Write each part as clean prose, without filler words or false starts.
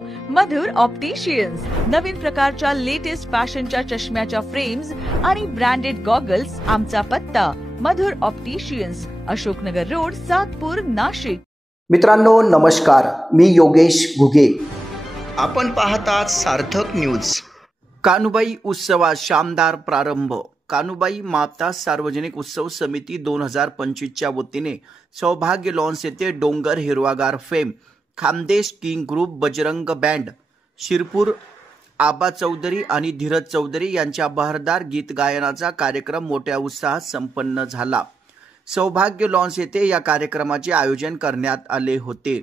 मधुर opticians नवीन प्रकारच्या latest फॅशनच्या चष्म्याच्या frames आणि ब्रँडेड गॉगल्स। आमचा पत्ता मधुर ऑप्टिशियन्स, अशोकनगर रोड, सातपूर, नाशिक। मित्रांनो नमस्कार, मी योगेश घुगे। आपण पाहतात सार्थक न्यूज। कानुबाई उत्सवात शानदार प्रारंभ। कानुबाई माता सार्वजनिक उत्सव समिती 2025च्या वतीने सौभाग्य लॉन्स येथे डोंगर हिरवागार fame, Khandesh king group, Bajrang band, Shirpur, Aba Chaudhari आणि धीरज चौधरी यांच्या बहारदार गीत गायनाचा कार्यक्रम मोठ्या उत्साहात संपन्न झाला। सौभाग्य लॉन्स येथे या कार्यक्रमाचे आयोजन करण्यात आले होते।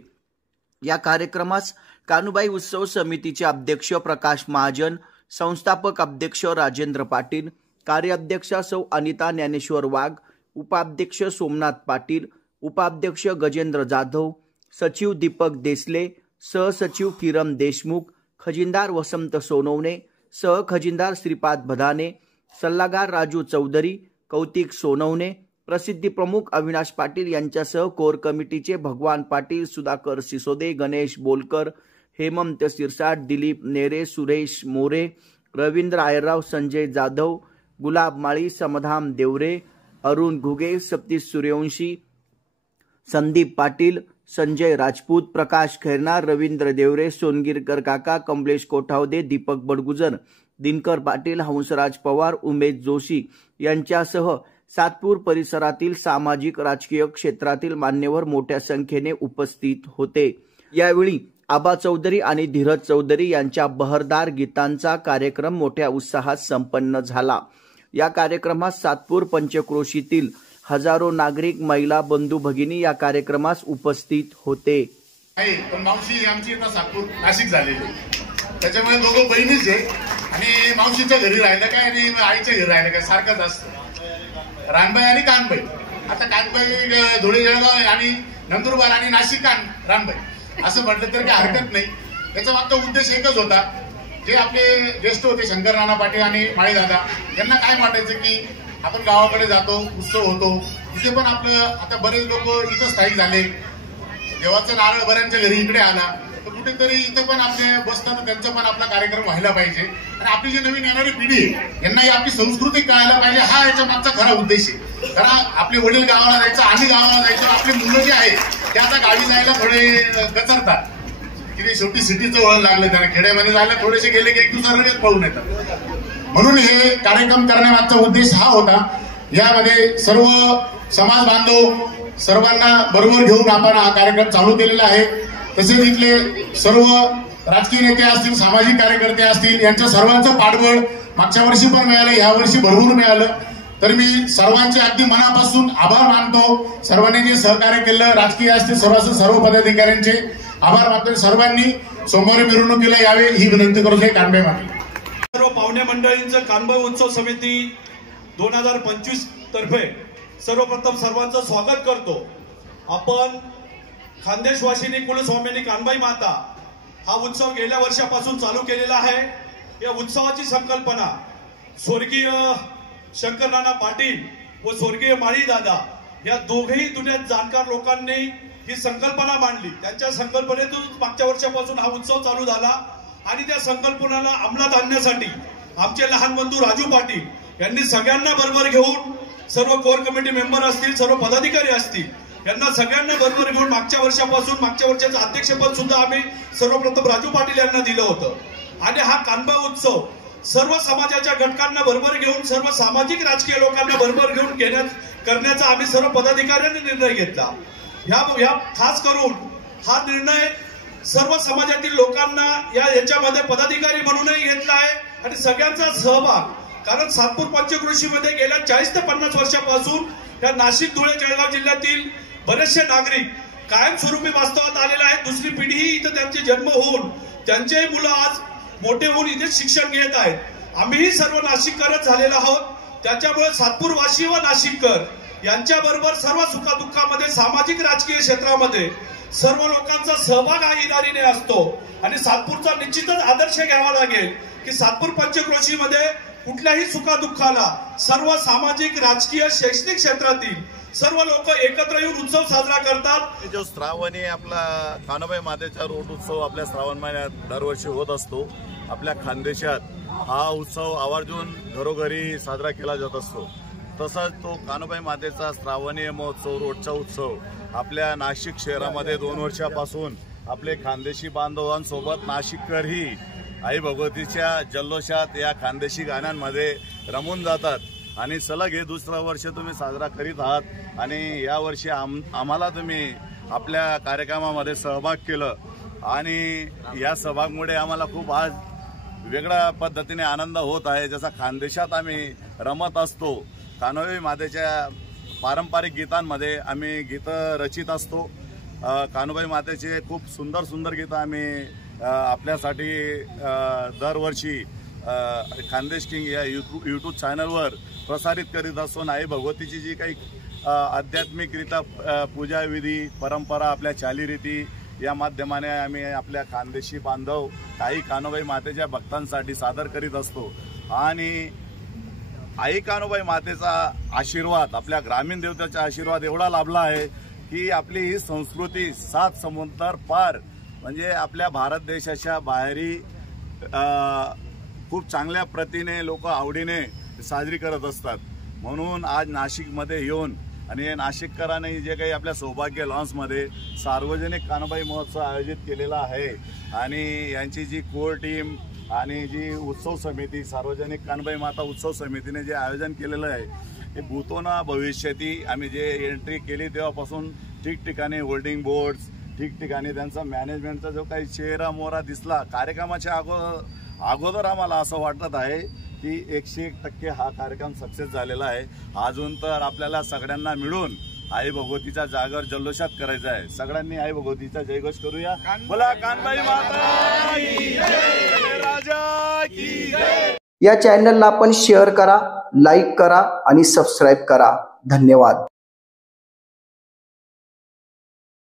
या कार्यक्रमास कानुबाई उत्सव समितीचे अध्यक्ष प्रकाश महाजन, संस्थापक अध्यक्ष राजेंद्र पाटील, कार्याध्यक्षा सौ अनिता ज्ञानेश्वर वाघ, उपाध्यक्ष सोमनाथ पाटील, उपाध्यक्ष गजेंद्र जाधव, सचिव दीपक देसले, सहसचिव किरण देशमुख, खजिनदार वसंत सोनवणे, सहखजिनदार श्रीपाद भदाने, सल्लागार राजू चौधरी, कौतिक सोनवणे, प्रसिद्धी प्रमुख अविनाश पाटील यांच्यासह कोर कमिटीचे भगवान पाटील, सुधाकर सिसोदे, गणेश बोलकर, हेमंत सिरसाट, दिलीप नेरे, सुरेश मोरे, रवींद्र आयरराव, संजय जाधव, गुलाब माळी, समाधान देवरे, अरुण घुगे, सतीश सूर्यवंशी, संदीप पाटील, संजय राजपूत, प्रकाश खैरनार, रवींद्र देवरे, सोनगिरकर काका, कमलेश कोठावदे, दीपक बडगुजर, दिनकर पाटील, हंसराज पवार, उमेश जोशी यांच्यासह सातपूर परिसरातील सामाजिक राजकीय क्षेत्रातील मान्यवर मोठ्या संख्येने उपस्थित होते। यावेळी आबा चौधरी आणि धीरज चौधरी यांच्या बहरदार गीतांचा कार्यक्रम मोठ्या उत्साहात संपन्न झाला। या कार्यक्रमात सातपूर पंचक्रोशीतील हजारो नागरिक, महिला, बंधू भगिनी या कार्यक्रमास उपस्थित होते। पण मावशी आमची आता सातपूर नाशिक झालेली, त्याच्यामुळे दोघं बहिणीच आहे आणि मावशीच्या घरी राहिलं काय आणि आईच्या घरी राहिलं काय सारखंच असतं। रानबाई आणि कानबाई, आता कानबाई धुळे जळगाव आणि नंदुरबार आणि नाशिक रानबाई असं म्हटलं तर काही हरकत नाही। त्याचा मागचा उद्देश एकच होता, जे आपले ज्येष्ठ होते शंकर नाना पाटील आणि माळी दादा यांना काय वाटायचं की आपण गावाकडे जातो, उत्सव होतो, इथे पण आपलं आता बरेच लोक इथं स्थायिक झाले, देवाचा नारळ बऱ्यांच्या घरी इकडे आला, तर कुठेतरी इथं पण आपले बसतात, त्यांचा पण आपला कार्यक्रम व्हायला पाहिजे आणि आपली जी नवीन येणारी पिढी यांनाही आपली संस्कृती कळायला पाहिजे, हा याच्या मागचा खरा उद्देश आहे। कारण आपले वडील गावाला जायचं, आम्ही गावाला जायचं, आपली मुलं जी आहेत ते आता गावी जायला थोडे गचरतात की शेवटी सिटीचं वळण लागलं, त्यांना खेड्यामध्ये जायला थोडेसे गेले की एक दुसरा लगेच पळून येतात। म्हणून हे कार्यक्रम करण्यामागचा उद्देश हा होता। यामध्ये सर्व समाज बांधव सर्वांना बरोबर घेऊन आपण हा कार्यक्रम चालू केलेला आहे। तसेच इथले सर्व राजकीय नेते असतील, सामाजिक कार्यकर्ते असतील, यांच्या सर्वांचं पाठबळ मागच्या वर्षी पण मिळालं, यावर्षी भरपूर मिळालं, तर मी सर्वांचे अगदी मनापासून आभार मानतो। सर्वांनी जे सहकार्य केलं, राजकीय असतील सर्व पदाधिकाऱ्यांचे आभार मानतो। सर्वांनी सोमवारी मिरवणुकीला यावे ही विनंती करतो। कानबाई माता, सर्व पाहुणे मंडळींचं कानबाई उत्सव समिती 2025 तर्फे सर्वप्रथम सर्वांचं स्वागत करतो। आपण खानदेशवासिनी कुलस्वामिनी कानबाई माता हा उत्सव गेल्या वर्षापासून चालू केलेला आहे। या उत्सवाची संकल्पना स्वर्गीय शंकर नाना पाटील व स्वर्गीय माळी दादा या दोघेही दुनियात जाणकार लोकांनी ही संकल्पना मांडली। त्यांच्या संकल्पनेतून मागच्या वर्षापासून हा उत्सव चालू झाला आणि त्या संकल्पनेला अंमलात आणण्यासाठी आमचे लहान बंधू राजू पाटील यांनी सगळ्यांना बरोबर घेऊन, सर्व कोर कमिटी मेंबर असतील, सर्व पदाधिकारी असतील, यांना सगळ्यांना बरोबर घेऊन मागच्या वर्षाचं अध्यक्षपद सुद्धा आम्ही सर्वप्रथम राजू पाटील यांना दिलं होतं। आणि हा कानबाई उत्सव सर्व समाजाच्या घटकांना बरोबर घेऊन, सर्व सामाजिक राजकीय लोकांना बरोबर घेऊन करण्याचा आम्ही सर्व पदाधिकाऱ्यांनी निर्णय घेतला। ह्या खास करून हा निर्णय सर्व समाजातील लोकांना याच्यामध्ये पदाधिकारी म्हणूनही घेतला आहे आणि सगळ्यांचा सहभाग, कारण सातपूर पंचक्रोशीमध्ये गेल्या 40 ते 50 वर्षापासून या नाशिक, धुळे, जळगाव जिल्ह्यातील बरेचसे नागरिक कायमस्वरूपी वास्तवात आलेले आहेत। दुसरी पिढीही इथं त्यांचे जन्म होऊन त्यांचेही मुलं आज मोठे होऊन इथे शिक्षण घेत आहेत। आम्हीही सर्व नाशिककरच झालेलो आहोत, त्याच्यामुळे सातपूरवासी व नाशिककर यांच्याबरोबर सर्व सुखदुःखामध्ये, सामाजिक राजकीय क्षेत्रामध्ये सर्व लोकांचा सहभाग हा इदारीने असतो आणि सातपूरचा निश्चितच आदर्श घ्यावा लागेल की सातपूर पंचक्रोशीमध्ये कुठल्याही सुखादुःखाला सर्व सामाजिक, राजकीय, शैक्षणिक क्षेत्रातील सर्व लोक एकत्र येऊन उत्सव साजरा करतात। जो श्रावणी आपला कान्होबाई मातेचा रोट उत्सव आपल्या श्रावण महिन्यात दरवर्षी होत असतो। आपल्या खानदेशात हा उत्सव आवर्जून घरोघरी साजरा केला जात असतो। तसंच तो कान्होबाई मातेचा श्रावणी महोत्सव, रोटचा उत्सव आपल्या नाशिक शहरामध्ये 2 वर्षापासून आपले खानदेशी बांधवांसोबत नाशिककरही आई भगवतीच्या जल्लोषात या खानदेशी गाण्यांमध्ये रमून जातात आणि सलग हे दुसरं वर्ष तुम्ही साजरा करीत आहात आणि या वर्षी आम्हाला तुम्ही आपल्या कार्यक्रमामध्ये सहभाग केलं आणि या सहभागामुळे आम्हाला खूप आज वेगळ्या पद्धतीने आनंद होत आहे। जसा खानदेशात आम्ही रमत असतो, कान्होबाई मातेच्या पारंपरिक गीतांमध्ये आम्ही गीतं रचित असतो। कान्होबाई मातेचे खूप सुंदर सुंदर गीतं आम्ही आपल्यासाठी दरवर्षी खानदेश किंग या यूट्यूब चॅनलवर प्रसारित करीत असतो। आई भगवतीची जी काही आध्यात्मिकरित्या पूजाविधी, परंपरा, आपल्या चालीरीती या माध्यमाने आम्ही आपल्या खानदेशी बांधव काही कान्होबाई मातेच्या भक्तांसाठी सादर करीत असतो आणि आई कान्होबाई मातेचा आशीर्वाद, आपल्या ग्रामीण देवतेचा आशीर्वाद एवढा लाभला आहे की आपली ही संस्कृती 7 समुद्र पार म्हणजे आपल्या भारत देशाच्या बाहेरही खूप चांगल्या प्रतीने लोक आवडीने साजरी करत असतात। म्हणून आज नाशिकमध्ये येऊन आणि नाशिककरांनी जे काही आपल्या सौभाग्य लॉन्समध्ये सार्वजनिक कान्होबाई महोत्सव आयोजित केलेला आहे आणि यांची जी कोर टीम आणि जी उत्सव समिती, सार्वजनिक कान्होबाई माता उत्सव समितीने जे आयोजन केलेलं आहे हे भूतोना भविष्यती आम्ही जे एंट्री केली तेव्हापासून ठिकठिकाणी होल्डिंग बोर्ड्स, ठिकठिकाणी त्यांचा मॅनेजमेंटचा जो काही चेहरा मोहरा दिसला कार्यक्रमाच्या अगोदर आम्हाला असं वाटत आहे की 101% हा कार्यक्रम सक्सेस झालेला आहे। अजून तर आपल्याला सगळ्यांना मिळून आई भगवतीचा जागर जल्लोषात करायचा आहे। सगळ्यांनी आई भगवतीचा जयघोष करूया। बोला कान्होबाई माता की जय, राजा की जय। या चॅनलला आपण शेअर करा, लाईक करा आणि सबस्क्राईब करा। धन्यवाद।